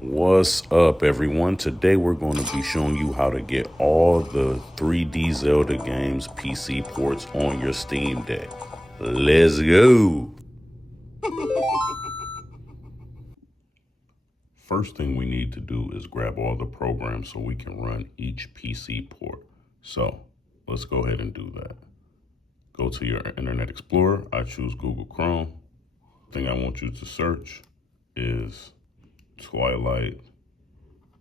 What's up, everyone? Today we're going to be showing you how to get all the 3D Zelda games PC ports on your Steam Deck. Let's go! First thing we need to do is grab all the programs so we can run each PC port. So let's go ahead and do that. Go to your Internet Explorer. I choose Google Chrome. The thing I want you to search is Twilight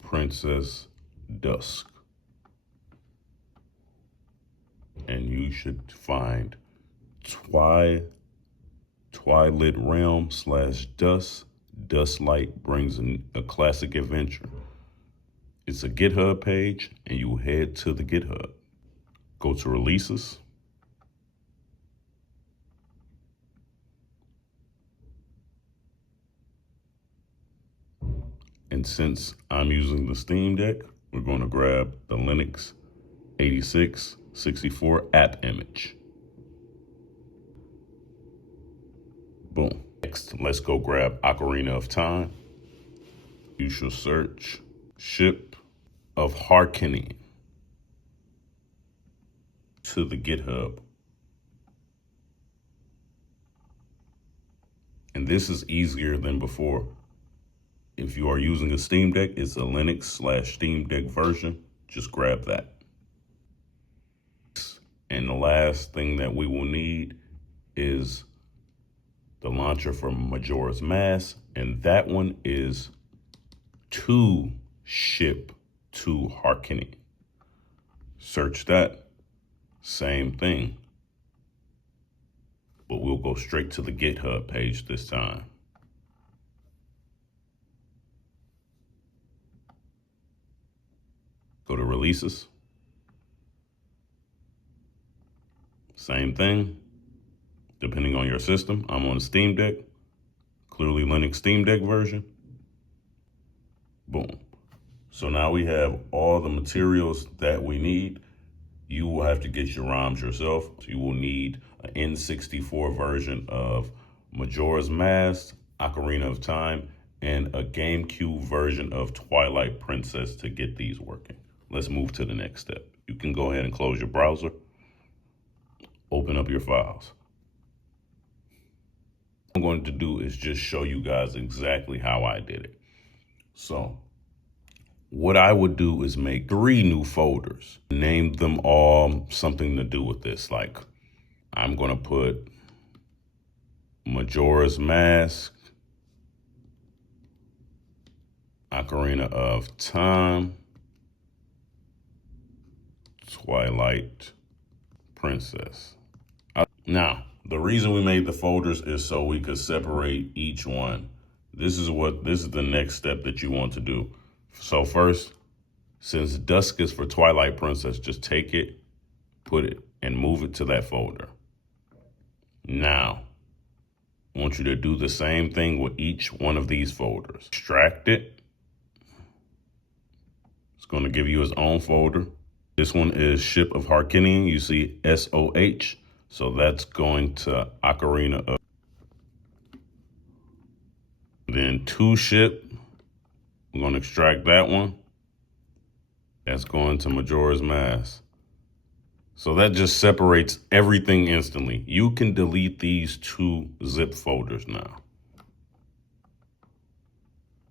Princess Dusk. And you should find Twilight Realm / Dust. Dustlight brings a classic adventure. It's a GitHub page, and you head to the GitHub. Go to releases. And since I'm using the Steam Deck, we're going to grab the Linux 8664 app image. Boom. Next, let's go grab Ocarina of Time. You shall search Ship of Harkening to the GitHub. And this is easier than before. If you are using a Steam Deck, it's a Linux / Steam Deck version. Just grab that. And the last thing that we will need is the launcher for Majora's Mask. And that one is to Ship to Harkening. Search that. Same thing. But we'll go straight to the GitHub page this time. Go to releases. Same thing, depending on your system. I'm on a Steam Deck, clearly Linux Steam Deck version. Boom. So now we have all the materials that we need. You will have to get your ROMs yourself. So you will need an N64 version of Majora's Mask, Ocarina of Time, and a GameCube version of Twilight Princess to get these working. Let's move to the next step. You can go ahead and close your browser. Open up your files. What I'm going to do is just show you guys exactly how I did it. So what I would do is make 3 new folders. Name them all something to do with this. Like I'm going to put Majora's Mask, Ocarina of Time, Twilight Princess. Now, the reason we made the folders is so we could separate each one. This is the next step that you want to do. So first, since Dusk is for Twilight Princess, just take it, put it, and move it to that folder. Now, I want you to do the same thing with each one of these folders. Extract it. It's going to give you its own folder. This one is Ship of Harkening. You see SOH. So that's going to Ocarina of. Then To Ship. I'm going to extract that one. That's going to Majora's Mask. So that just separates everything instantly. You can delete these 2 zip folders now.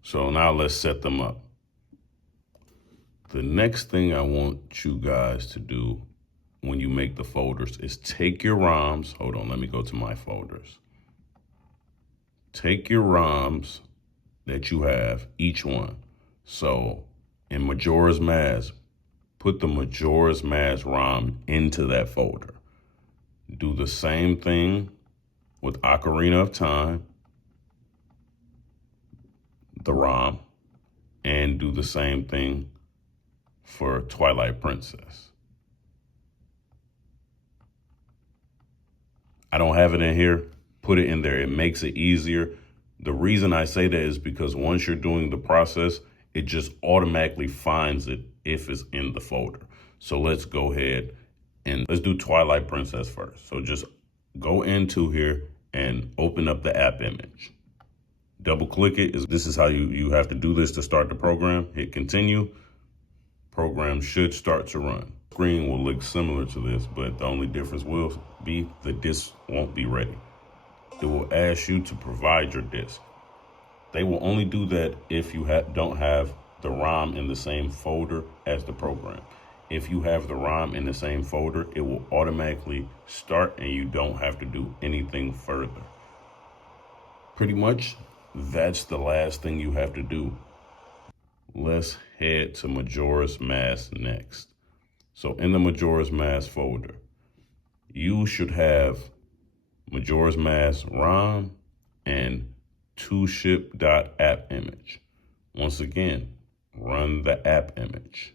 So now let's set them up. The next thing I want you guys to do when you make the folders is take your ROMs. Hold on, let me go to my folders. Take your ROMs that you have, each one. So in Majora's Mask, put the Majora's Mask ROM into that folder. Do the same thing with Ocarina of Time, the ROM, and do the same thing for Twilight Princess. I don't have it in here. Put it in there. It makes it easier. The reason I say that is because once you're doing the process, it just automatically finds it if it's in the folder. So let's go ahead and let's do Twilight Princess first. So just go into here and open up the app image. Double click it. This is how you have to do this to start the program. Hit continue. Program should start to run. Screen will look similar to this, but the only difference will be the disk won't be ready. It will ask you to provide your disk. They will only do that if you don't have the ROM in the same folder as the program. If you have the ROM in the same folder, it will automatically start and you don't have to do anything further. Pretty much, that's the last thing you have to do. Let's head to Majora's Mask next. So in the Majora's Mask folder, you should have Majora's Mask ROM and 2ship.app image. Once again, run the app image.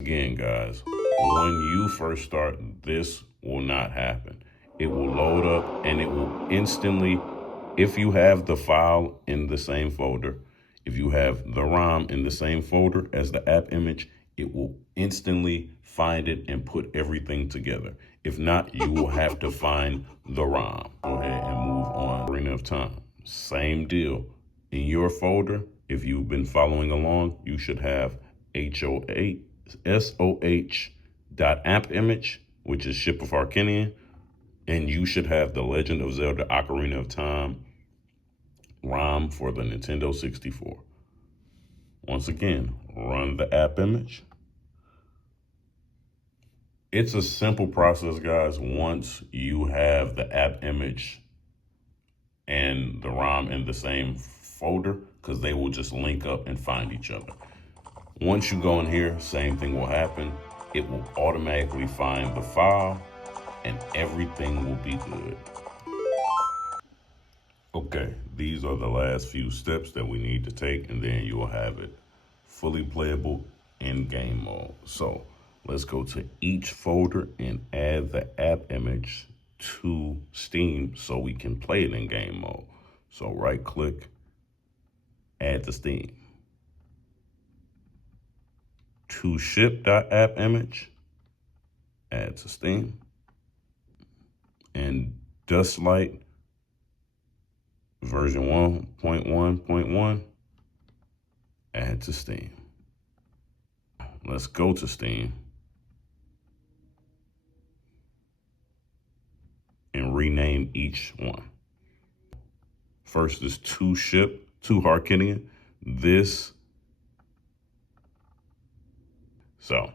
Again, guys, when you first start, this will not happen. It will load up and it will instantly, if you have the file in the same folder, if you have the ROM in the same folder as the app image, it will instantly find it and put everything together. If not, you will have to find the ROM. Go ahead and move on. Ocarina of Time, same deal. In your folder, if you've been following along, you should have SOH.app image, which is Ship of Harkinian, and you should have the Legend of Zelda Ocarina of Time ROM for the Nintendo 64. Once again, run the app image. It's a simple process, guys, once you have the app image and the ROM in the same folder, because they will just link up and find each other. Once you go in here, same thing will happen. It will automatically find the file and everything will be good. Okay, these are the last few steps that we need to take, and then you will have it fully playable in game mode. So let's go to each folder and add the app image to Steam so we can play it in game mode. So right click, add to Steam. To ship.app image, add to Steam. And Dustlight version 1.1.1, add to Steam. Let's go to Steam and rename each one. First is To Harkinian. So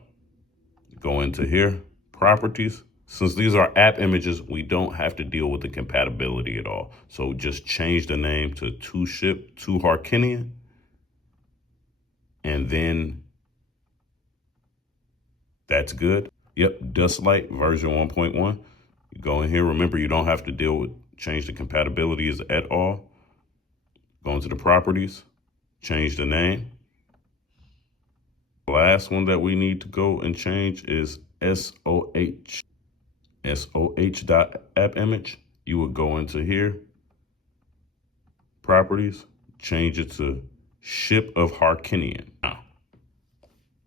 go into here, properties. Since these are app images, we don't have to deal with the compatibility at all. So just change the name to To Harkinian. And then that's good. Yep, Dustlight version 1.1. You go in here. Remember, you don't have to change the compatibilities at all. Go into the properties, change the name. The last one that we need to go and change is SOH.app image. You would go into here, properties, change it to Ship of Harkinian. Now,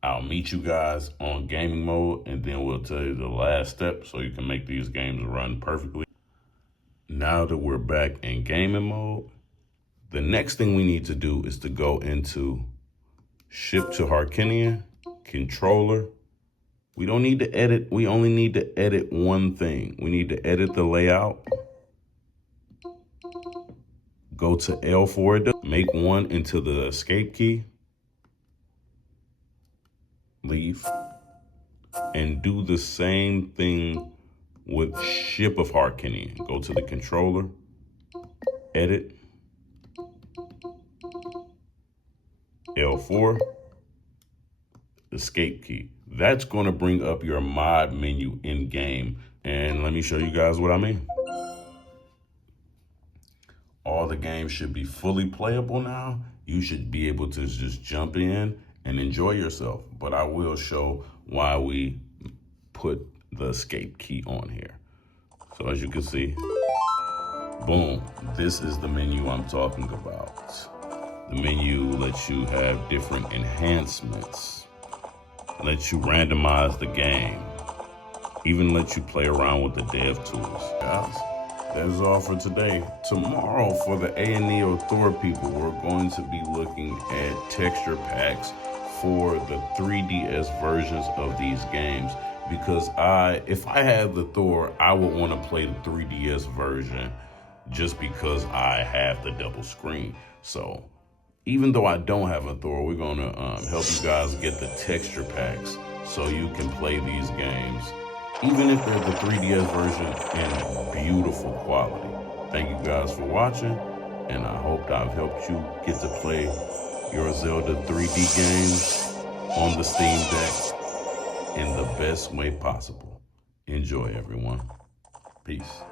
I'll meet you guys on gaming mode, and then we'll tell you the last step so you can make these games run perfectly. Now that we're back in gaming mode, the next thing we need to do is to go into Ship to Harkinian, controller. We don't need to edit. We only need to edit one thing. We need to edit the layout. Go to L4, make one into the escape key. Leave. And do the same thing with Ship of Harkinian. Go to the controller, edit, L4, escape key. That's going to bring up your mod menu in game. And let me show you guys what I mean. All the games should be fully playable now. You should be able to just jump in and enjoy yourself. But I will show why we put the escape key on here. So as you can see, boom, this is the menu I'm talking about. The menu lets you have different enhancements, lets you randomize the game, even lets you play around with the dev tools. Guys, That is all for today. Tomorrow, for the A&E or Thor people, we're going to be looking at texture packs for the 3DS versions of these games. Because if I had the Thor, I would want to play the 3DS version just because I have the double screen. So even though I don't have a Thor, we're gonna help you guys get the texture packs so you can play these games, even if they're the 3DS version in beautiful quality. Thank you guys for watching, and I hope I've helped you get to play your Zelda 3D games on the Steam Deck in the best way possible. Enjoy, everyone. Peace.